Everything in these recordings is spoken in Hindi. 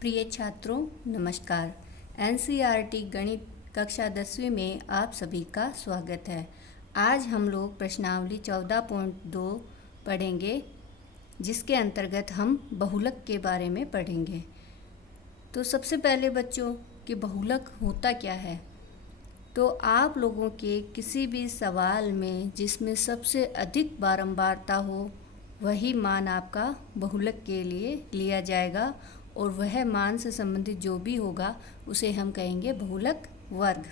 प्रिय छात्रों नमस्कार। एनसीईआरटी गणित कक्षा 10वीं में आप सभी का स्वागत है। आज हम लोग प्रश्नावली 14.2 पढ़ेंगे, जिसके अंतर्गत हम बहुलक के बारे में पढ़ेंगे। तो सबसे पहले बच्चों कि बहुलक होता क्या है, तो आप लोगों के किसी भी सवाल में जिसमें सबसे अधिक बारंबारता हो वही मान आपका बहुलक के लिए लिया जाएगा, और वह मान से संबंधित जो भी होगा उसे हम कहेंगे बहुलक वर्ग।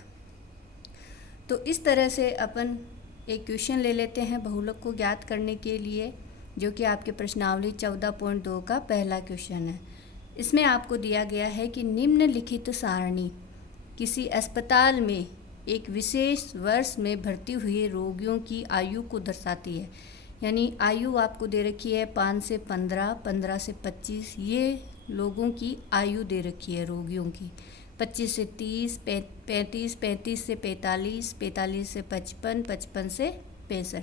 तो इस तरह से अपन एक क्वेश्चन ले लेते हैं बहुलक को ज्ञात करने के लिए, जो कि आपके प्रश्नावली 14.2 का पहला क्वेश्चन है। इसमें आपको दिया गया है कि निम्नलिखित सारणी किसी अस्पताल में एक विशेष वर्ष में भर्ती हुए रोगियों की आयु को दर्शाती है। यानी आयु आपको दे रखी है 5 से 15, 15 से 25, ये लोगों की आयु दे रखी है रोगियों की। 25 से 30, 35, 35 से 45, 45 से 55, 55 से 65।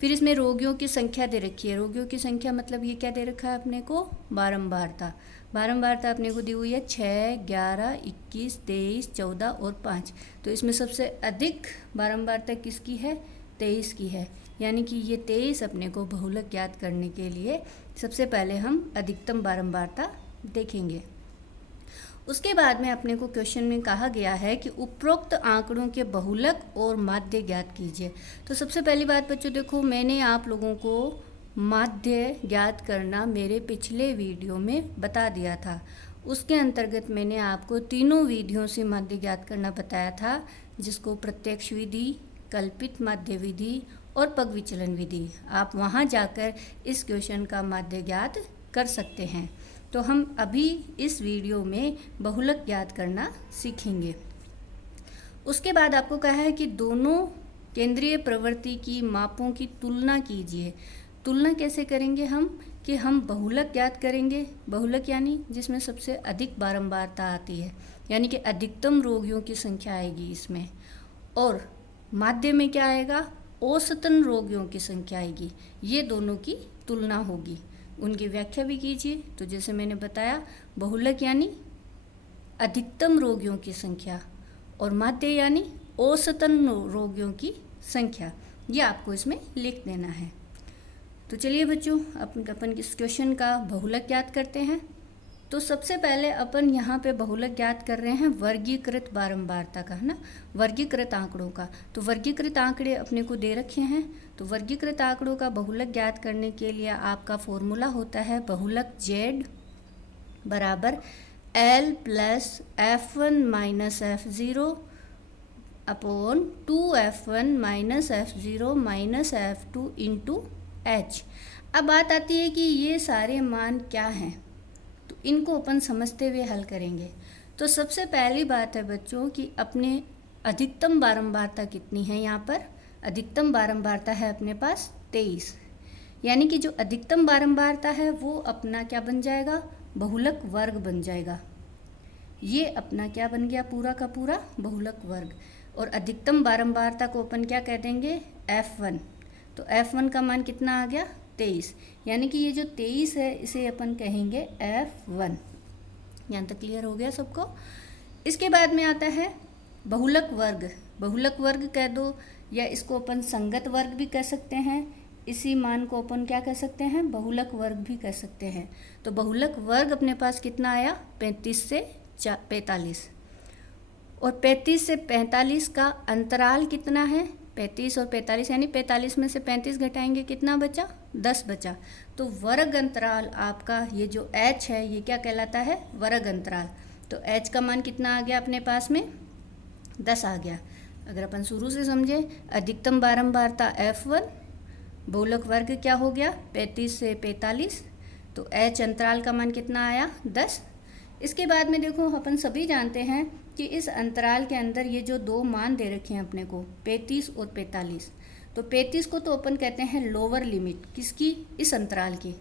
फिर इसमें रोगियों की संख्या दे रखी है। रोगियों की संख्या मतलब ये क्या दे रखा है अपने को, बारंबारता। बारंबारता अपने को दी हुई है 6, 11, 21, 23, 14 और 5। तो इसमें सबसे अधिक बारंबारता किसकी है, 23 की है। यानी कि ये 23 अपने को बहुलक ज्ञात करने के लिए सबसे पहले हम अधिकतम बारंबारता देखेंगे। उसके बाद में अपने को क्वेश्चन में कहा गया है कि उपरोक्त आंकड़ों के बहुलक और माध्य ज्ञात कीजिए। तो सबसे पहली बात बच्चों देखो, मैंने आप लोगों को माध्य ज्ञात करना मेरे पिछले वीडियो में बता दिया था। उसके अंतर्गत मैंने आपको तीनों विधियों से माध्य ज्ञात करना बताया था, जिसको प्रत्यक्ष विधि, कल्पित माध्य विधि और पग विचलन विधि। आप वहां जाकर इस क्वेश्चन का माध्य ज्ञात कर सकते हैं। तो हम अभी इस वीडियो में बहुलक ज्ञात करना सीखेंगे। उसके बाद आपको कहा है कि दोनों केंद्रीय प्रवृत्ति की मापों की तुलना कीजिए। तुलना कैसे करेंगे हम, कि हम बहुलक ज्ञात करेंगे। बहुलक यानी जिसमें सबसे अधिक बारंबारता आती है, यानी कि अधिकतम रोगियों की संख्या आएगी इसमें। और माध्य में क्या आएगा, औसतन रोगियों की संख्या आएगी। ये दोनों की तुलना होगी, उनकी व्याख्या भी कीजिए। तो जैसे मैंने बताया, बहुलक यानी अधिकतम रोगियों की संख्या और माध्य यानी औसतन रोगियों की संख्या। ये आपको इसमें लिख देना है। तो चलिए बच्चों, अपन इस क्वेश्चन का बहुलक ज्ञात करते हैं। तो सबसे पहले अपन यहाँ पे बहुलक ज्ञात कर रहे हैं वर्गीकृत बारंबारता का, है ना, वर्गीकृत आंकड़ों का। तो वर्गीकृत आंकड़े अपने को दे रखे हैं। तो वर्गीकृत आंकड़ों का बहुलक ज्ञात करने के लिए आपका फॉर्मूला होता है बहुलक Z बराबर L plus F1 minus F0 upon 2F1 minus F0 minus F2 into H। अब बात आती है कि ये सारे मान क्या हैं, तो इनको अपन समझते हुए हल करेंगे। तो सबसे पहली बात है बच्चों कि अपने अधिकतम बारंबारता कितनी है। यहाँ पर अधिकतम बारंबारता है अपने पास 23। यानी कि जो अधिकतम बारंबारता है वो अपना क्या बन जाएगा, बहुलक वर्ग बन जाएगा। ये अपना क्या बन गया, पूरा का पूरा बहुलक वर्ग। और अधिकतम बारंबारता को अपन क्या कह देंगे, F1। तो F1 का मान कितना आ गया, 23। यानी कि ये जो 23 है इसे अपन कहेंगे F1। यहाँ तक क्लियर हो गया सबको। इसके बाद में आता है बहुलक वर्ग। बहुलक वर्ग कह दो, या इसको अपन संगत वर्ग भी कह सकते हैं। इसी मान को अपन क्या कह सकते हैं, बहुलक वर्ग भी कह सकते हैं। तो बहुलक वर्ग अपने पास कितना आया, 35 से 45। और 35 से 45 का अंतराल कितना है, 35 और 45, यानी 45 में से 35 घटाएंगे कितना बचा, 10 बचा। तो वर्ग अंतराल आपका ये जो H है ये क्या कहलाता है, वर्ग अंतराल। तो H का मान कितना आ गया अपने पास में, 10 आ गया। अगर अपन शुरू से समझे, अधिकतम बारंबारता F1, बहुलक वर्ग क्या हो गया 35 से 45, तो H अंतराल का मान कितना आया, 10। इसके बाद में देखो, अपन सभी जानते हैं कि इस अंतराल के अंदर ये जो दो मान दे रखे हैं अपने को, 35 और 45। तो 35 को तो अपन कहते हैं लोअर लिमिट किसकी, इस अंतराल की।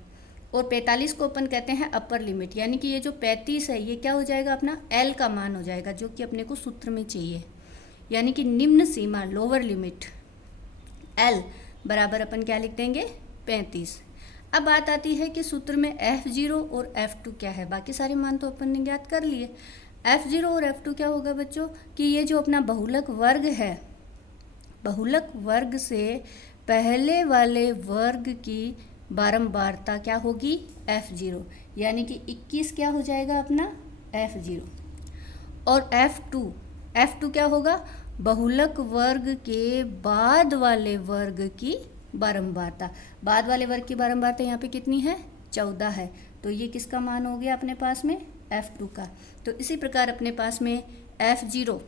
और 45 को अपन कहते हैं अपर लिमिट। यानी कि ये जो 35 है ये क्या हो जाएगा, अपना L का मान हो जाएगा, जो कि अपने को सूत्र में चाहिए। यानी कि निम्न सीमा, लोअर लिमिट L बराबर अपन क्या लिख देंगे, 35। अब बात आती है कि सूत्र में F0 और F2 क्या है। बाकी सारे मान तो अपन ने ज्ञात कर लिए। F0 और F2 क्या होगा बच्चों कि ये जो अपना बहुलक वर्ग है, बहुलक वर्ग से पहले वाले वर्ग की बारंबारता क्या होगी F0, यानी कि 21 क्या हो जाएगा अपना F0। और F2 क्या होगा बहुलक वर्ग के बाद वाले वर्ग की बारंबारता। बाद वाले वर्ग की बारंबारता यहाँ पे कितनी है 14 है, तो ये किसका मान हो गया अपने पास में F2 का। तो इसी प्रकार अपने पास में F0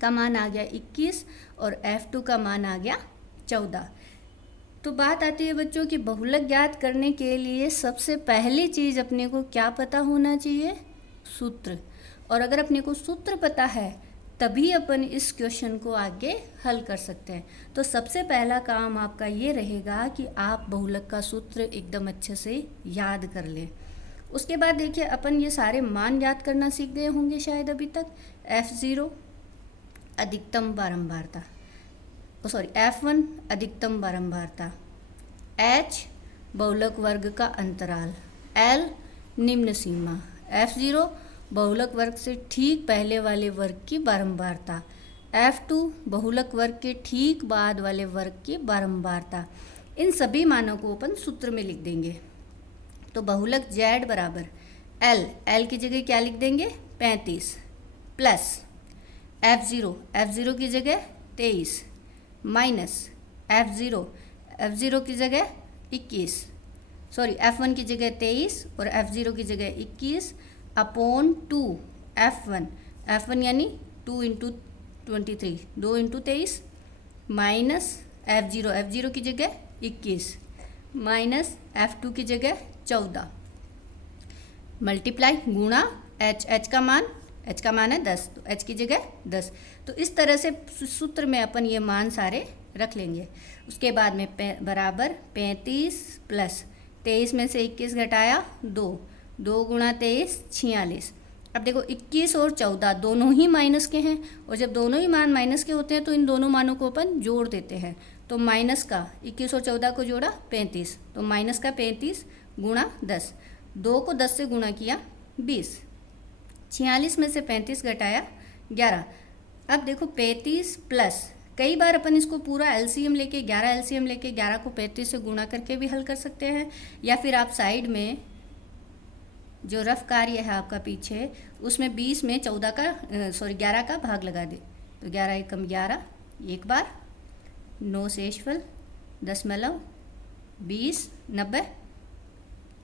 का मान आ गया 21 और F2 का मान आ गया 14। तो बात आती है बच्चों कि बहुलक ज्ञात करने के लिए सबसे पहली चीज़ अपने को क्या पता होना चाहिए, सूत्र। और अगर अपने को सूत्र पता है तभी अपन इस क्वेश्चन को आगे हल कर सकते हैं। तो सबसे पहला काम आपका ये रहेगा कि आप बहुलक का सूत्र एकदम अच्छे से याद कर लें। उसके बाद देखिए अपन ये सारे मान याद करना सीख गए होंगे शायद अभी तक। F0 अधिकतम बारंबारता, F1 अधिकतम बारंबारता, H बहुलक वर्ग का अंतराल, L निम्न सीमा, F0 बहुलक वर्ग से ठीक पहले वाले वर्ग की बारंबारता, F2 बहुलक वर्ग के ठीक बाद वाले वर्ग की बारंबारता। इन सभी मानों को अपन सूत्र में लिख देंगे। तो बहुलक Z बराबर L की जगह क्या लिख देंगे 35 प्लस F0 की जगह 23 माइनस F0 की जगह 21, F1 की जगह 23 और F0 की जगह 21 अपॉन 2 F1 यानी 2 इंटू 23, 2 इंटू 23 माइनस F0 की जगह 21 माइनस F2 की जगह 14 मल्टीप्लाई गुणा H का मान है 10, तो H की जगह 10। तो इस तरह से सूत्र में अपन ये मान सारे रख लेंगे। उसके बाद में बराबर 35 प्लस 23 में से 21 घटाया 2 गुणा 23 46। अब देखो 21 और 14 दोनों ही माइनस के हैं, और जब दोनों ही मान माइनस के होते हैं तो इन दोनों मानों को अपन जोड़ देते हैं। तो माइनस का 21 और 14 को जोड़ा 35, तो माइनस का 35 गुणा 10, 2 को 10 से गुणा किया 20, 46 में से 35 घटाया 11। अब देखो 35 प्लस, कई बार अपन इसको पूरा एलसीएम लेके 11 को 35 से गुणा करके भी हल कर सकते हैं, या फिर आप साइड में जो रफ कार्य है आपका पीछे उसमें 20 में 11 का भाग लगा दे। तो 11 एकम 11, एक बार 9 शेषफल 10.20 90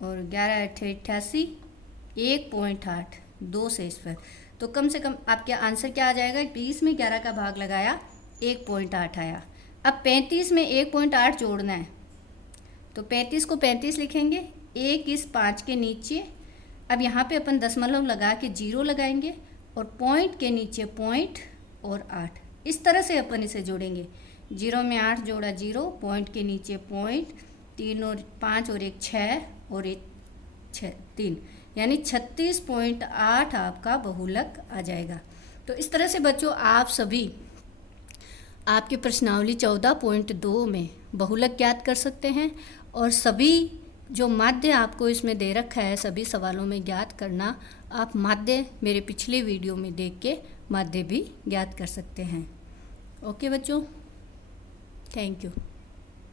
और 11 8 88 1.8 2 शेषफल। तो कम से कम आपके आंसर क्या आ जाएगा, 20 में 11 का भाग लगाया 1.8 आया। अब 35 में 1.8 जोड़ना है, तो 35 को 35 लिखेंगे, 1 इस 5 के नीचे। अब यहाँ पे अपन दशमलव लगा के 0 लगाएंगे और पॉइंट के नीचे पॉइंट और 8, इस तरह से अपन इसे जोड़ेंगे। 0 में 8 जोड़ा 0, पॉइंट के नीचे पॉइंट, 3 और 5 और 1 6 और 1 3, यानी 36.8 आपका बहुलक आ जाएगा। तो इस तरह से बच्चों आप सभी आपके प्रश्नावली 14.2 में बहुलक ज्ञात कर सकते हैं, और सभी जो माध्य आपको इसमें दे रखा है सभी सवालों में ज्ञात करना, आप माध्य मेरे पिछले वीडियो में देख के माध्य भी ज्ञात कर सकते हैं। ओके बच्चों, थैंक यू।